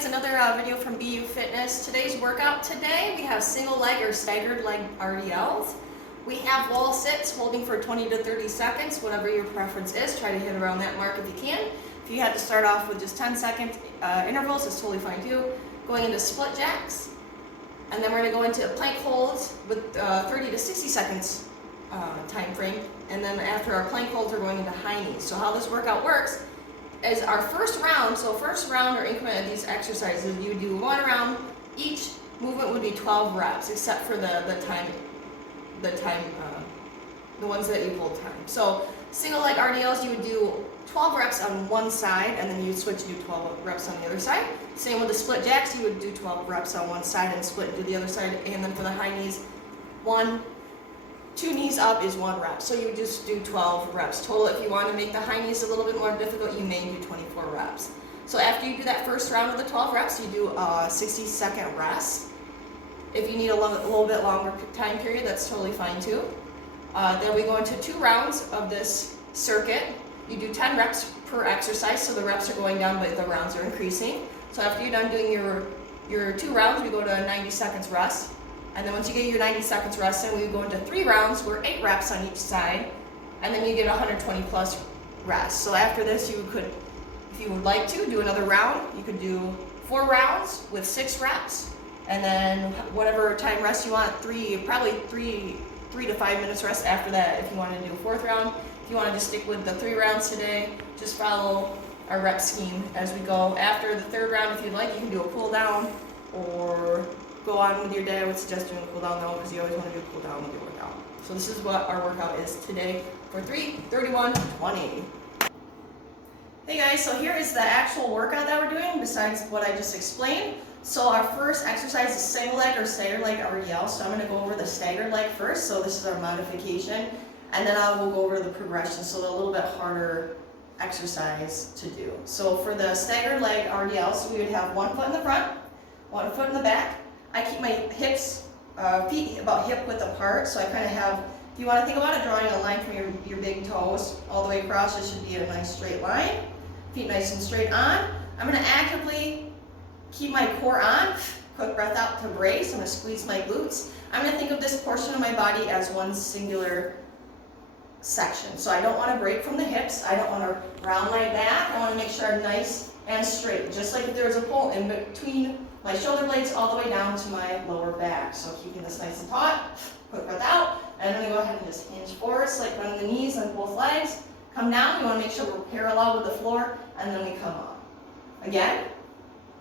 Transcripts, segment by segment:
guys, another video from BU Fitness. Today's workout today, we have single leg or staggered leg RDLs. We have wall sits holding for 20 to 30 seconds, whatever your preference is. Try to hit around that mark if you can. If you had to start off with just 10-second intervals, it's totally fine too. Going into split jacks, and then we're going to go into plank holds with 30 to 60 seconds time frame. And then after our plank holds, we're going into high knees. So how this workout works is our first round, or increment of these exercises, you would do one round. Each movement would be 12 reps, except for the ones that you hold time. So single leg RDLs, you would do 12 reps on one side, and then you would switch to do 12 reps on the other side. Same with the split jacks, you would do 12 reps on one side and split and do the other side. And then for the high knees, 2 knees up is 1 rep. So you would just do 12 reps total. If you want to make the high knees a little bit more difficult, you may do 24 reps. So after you do that first round of the 12 reps, you do a 60-second rest. If you need a little bit longer time period, that's totally fine too. Then we go into 2 rounds of this circuit. You do 10 reps per exercise, so the reps are going down, but the rounds are increasing. So after you're done doing your 2 rounds, we go to 90 seconds rest. And then once you get your 90 seconds rest, then we go into 3 rounds, where 8 reps on each side, and then you get 120 plus rest. So after this, you could, if you would like to, do another round. You could do 4 rounds with 6 reps, and then whatever time rest you want, probably 3 to 5 minutes rest after that if you want to do a 4th round. If you want to just stick with the 3 rounds today, just follow our rep scheme as we go. After the 3rd round, if you'd like, you can do a cool down or go on with your day. I would suggest doing a cool down though, because you always want to do a cool down with your workout. So this is what our workout is today for 3, 31, 20. Hey guys, so here is the actual workout that we're doing besides what I just explained. So our first exercise is single leg or staggered leg RDL. So I'm going to go over the staggered leg first. So this is our modification, and then I will go over the progression. So a little bit harder exercise to do. So for the staggered leg RDLs, we would have 1 foot in the front, 1 foot in the back. I keep my hips, feet about hip width apart, so I kind of have, if you want to think about it, drawing a line from your big toes all the way across, it should be a nice straight line. Feet nice and straight on. I'm going to actively keep my core on, quick breath out to brace. I'm going to squeeze my glutes. I'm going to think of this portion of my body as one singular section. So I don't want to break from the hips. I don't want to round my back. I want to make sure I'm nice and straight, just like if there was a pull in between my shoulder blades all the way down to my lower back. So keeping this nice and taut, quick breath out, and I'm going to go ahead and just hinge forward, slight bend in the knees on both legs. Come down, we want to make sure we're parallel with the floor, and then we come up. Again,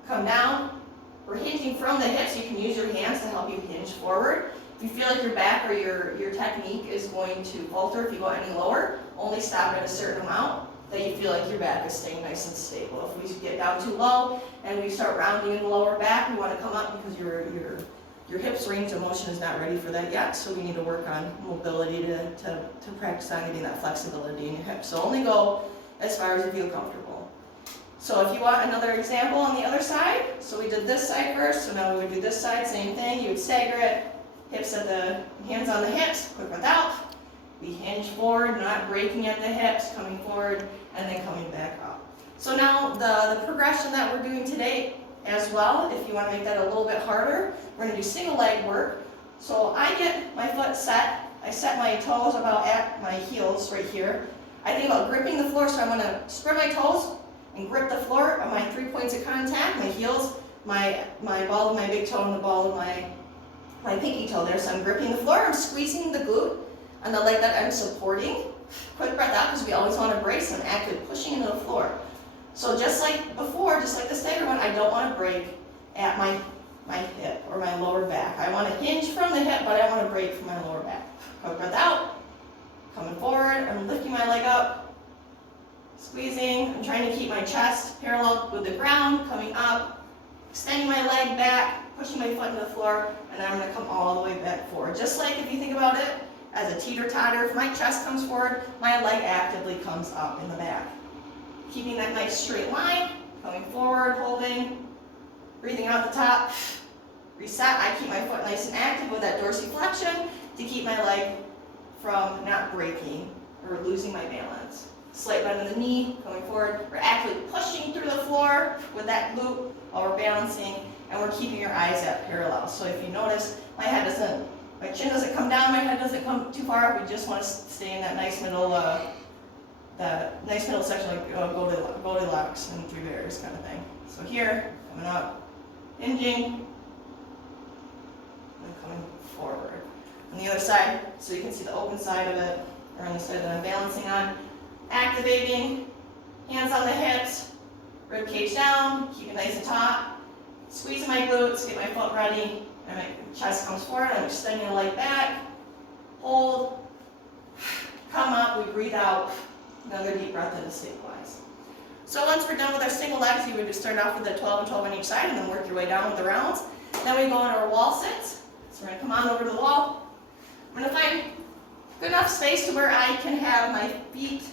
come down, we're hinging from the hips. You can use your hands to help you hinge forward. If you feel like your back or your technique is going to falter if you go any lower, only stop at a certain amount that you feel like your back is staying nice and stable. If we get down too low and we start rounding in the lower back, we want to come up because your hips range of motion is not ready for that yet, so we need to work on mobility to practice on getting that flexibility in your hips. So only go as far as you feel comfortable. So if you want another example on the other side, so we did this side first, so now we would do this side, same thing. You would stagger it, hips at the, hands on the hips, quick breath out. We hinge forward, not breaking at the hips, coming forward, and then coming back up. So now the progression that we're doing today as well, if you want to make that a little bit harder, we're going to do single leg work. So I get my foot set, I set my toes about at my heels right here. I think about gripping the floor, so I'm going to spread my toes and grip the floor on my 3 points of contact, my heels, my ball of my big toe and the ball of my pinky toe there. So I'm gripping the floor, I'm squeezing the glute on the leg that I'm supporting. Quick breath out, because we always want to brace and actively pushing into the floor. So just like before, just like the stagger one, I don't want to break at my hip or my lower back. I want to hinge from the hip, but I want to break from my lower back. Quick breath out, coming forward, I'm lifting my leg up, squeezing, I'm trying to keep my chest parallel with the ground, coming up, extending my leg back, pushing my foot into the floor, and I'm going to come all the way back forward. Just like if you think about it, as a teeter-totter, if my chest comes forward, my leg actively comes up in the back. Keeping that nice straight line, coming forward, holding, breathing out the top, reset. I keep my foot nice and active with that dorsiflexion to keep my leg from not breaking or losing my balance. slight bend in the knee, coming forward. We're actually pushing through the floor with that glute while we're balancing, and we're keeping your eyes at parallel. So if you notice, my chin doesn't come down, my head doesn't come too far up. We just want to stay in that nice middle, section, like Goldilocks and Three Bears kind of thing. So here, coming up, hinging, and coming forward. On the other side, so you can see the open side of it, or on the side that I'm balancing on. Activating, hands on the hips, rib cage down, keep it nice and taut. Squeeze my glutes, get my foot ready, and my chest comes forward. I'm extending the leg back. Hold, come up, we breathe out. Another deep breath in to stabilize. So once we're done with our single legs, you would just start off with the 12 and 12 on each side, and then work your way down with the rounds. Then we go into our wall sits. So we're going to come on over to the wall. I'm going to find good enough space to where I can have my feet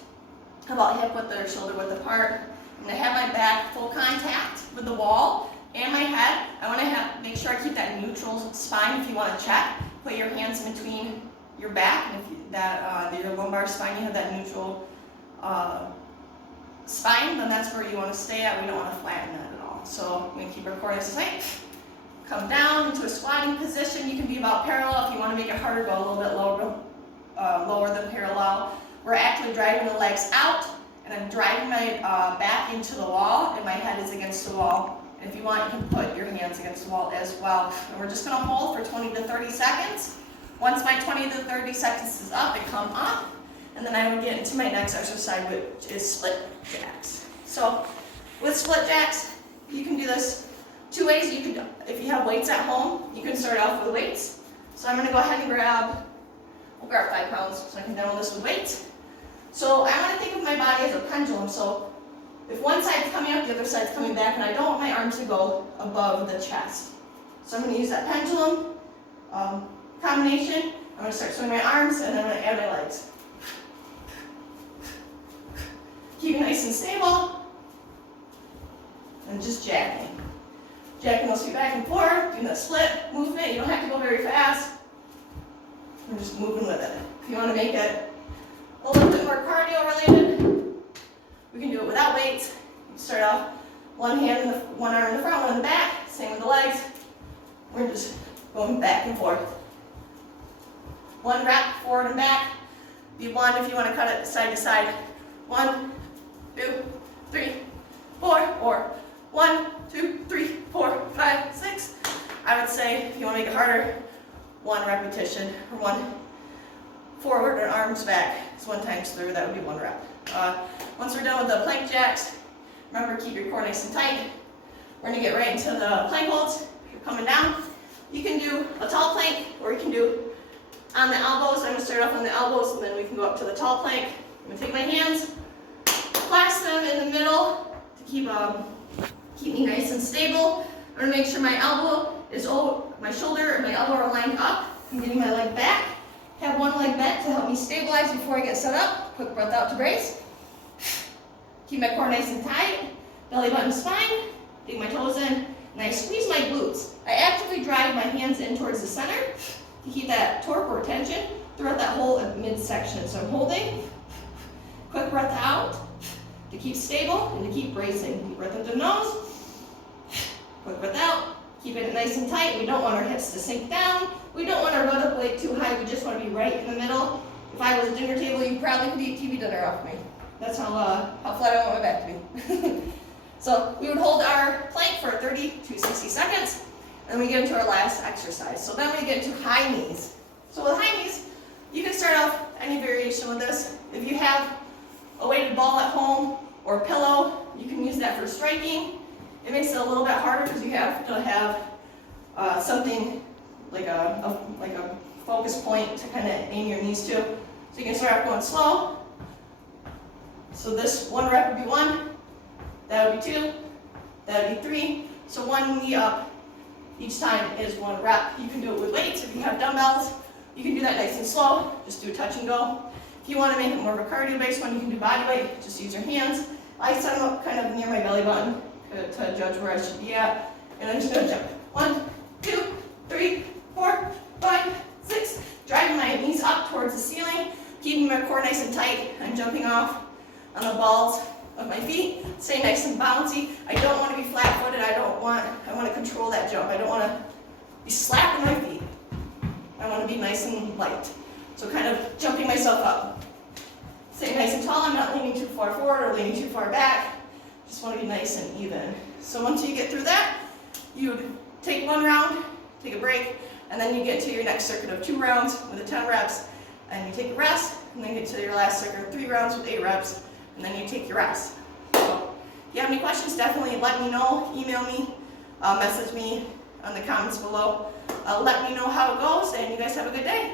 about hip width or shoulder width apart. I'm going to have my back full contact with the wall and my head. I want to make sure I keep that neutral spine. If you want to check, put your hands in between your back, and if your lumbar spine, you have that neutral spine, then that's where you want to stay at. We don't want to flatten that at all. So we're going to keep our core nice and tight. Come down into a squatting position. You can be about parallel. If you want to make it harder, go a little bit lower than parallel. We're actually driving the legs out, and I'm driving my back into the wall, and my head is against the wall. And if you want, you can put your hands against the wall as well. And we're just going to hold for 20 to 30 seconds. Once my 20 to 30 seconds is up, I come up, and then I will get into my next exercise, which is split jacks. So with split jacks, you can do this two ways. You can, if you have weights at home, you can start off with weights. So I'm going to go ahead and we'll grab 5 pounds so I can demo this with weights. So I want to think of my body as a pendulum. So if one side's coming up, the other side's coming back, and I don't want my arms to go above the chest. So I'm going to use that pendulum combination. I'm going to start swinging my arms, and then I'm going to add my legs. Keep it nice and stable, and just jacking. Jacking those feet back and forth, doing that split movement. You don't have to go very fast. We're just moving with it. If you want to make it a little bit more cardio related, we can do it without weights. You start off one arm in the front, one in the back. Same with the legs. We're just going back and forth. 1 rep, forward and back. Be 1 if you want to cut it side to side. 1, 2, 3, 4, or 1, 2, 3, 4, 5, 6. I would say if you want to make it harder, 1 repetition, or 1 forward and arms back. It's 1 times 3, that would be 1 rep. Once we're done with the plank jacks, remember, keep your core nice and tight. We're going to get right into the plank holds. If you're coming down, you can do a tall plank, or you can do on the elbows. I'm going to start off on the elbows, and then we can go up to the tall plank. I'm going to take my hands, clasp them in the middle to keep me nice and stable. I'm going to make sure my elbow is my shoulder and my elbow are lined up. I'm getting my leg back. Have one leg bent to help me stabilize before I get set up. Quick breath out to brace. Keep my core nice and tight. Belly button spine. Dig my toes in. And I squeeze my glutes. I actively drive my hands in towards the center to keep that torque or tension throughout that whole midsection. So I'm holding. Quick breath out to keep stable and to keep bracing. Deep breath into the nose. Quick breath out. Keep it nice and tight. We don't want our hips to sink down. We don't want our butt up weight too high. We just want to be right in the middle. If I was a dinner table, you probably could eat TV dinner off me. That's how flat I want my back to be. So we would hold our plank for 30 to 60 seconds, and we get into our last exercise. So then we get into high knees. So with high knees, you can start off any variation with this. If you have a weighted ball at home or a pillow, you can use that for striking. It makes it a little bit harder because you have to have something like a focus point to kind of aim your knees to. So you can start off going slow. So this 1 rep would be 1, that would be 2, that would be 3. So 1 knee up each time is 1 rep. You can do it with weights. If you have dumbbells, you can do that nice and slow. Just do a touch and go. If you want to make it more of a cardio-based one, you can do body weight. Just use your hands. I set them up kind of near my belly button to judge where I should be at. And I'm just going to jump. 1, 2, 3, 4, 5, 6. Driving my knees up towards the ceiling, keeping my core nice and tight. I'm jumping off on the balls of my feet. Stay nice and bouncy. I don't want to be flat-footed. I want to control that jump. I don't want to be slapping my feet. I want to be nice and light. So kind of jumping myself up. Stay nice and tall. I'm not leaning too far forward or leaning too far back. Just want to be nice and even. So once you get through that, you take one round, take a break, and then you get to your next circuit of 2 rounds with the 10 reps, and you take a rest, and then get to your last circuit of 3 rounds with 8 reps, and then you take your rest. So if you have any questions, definitely let me know. Email me, message me on the comments below. Let me know how it goes, and you guys have a good day.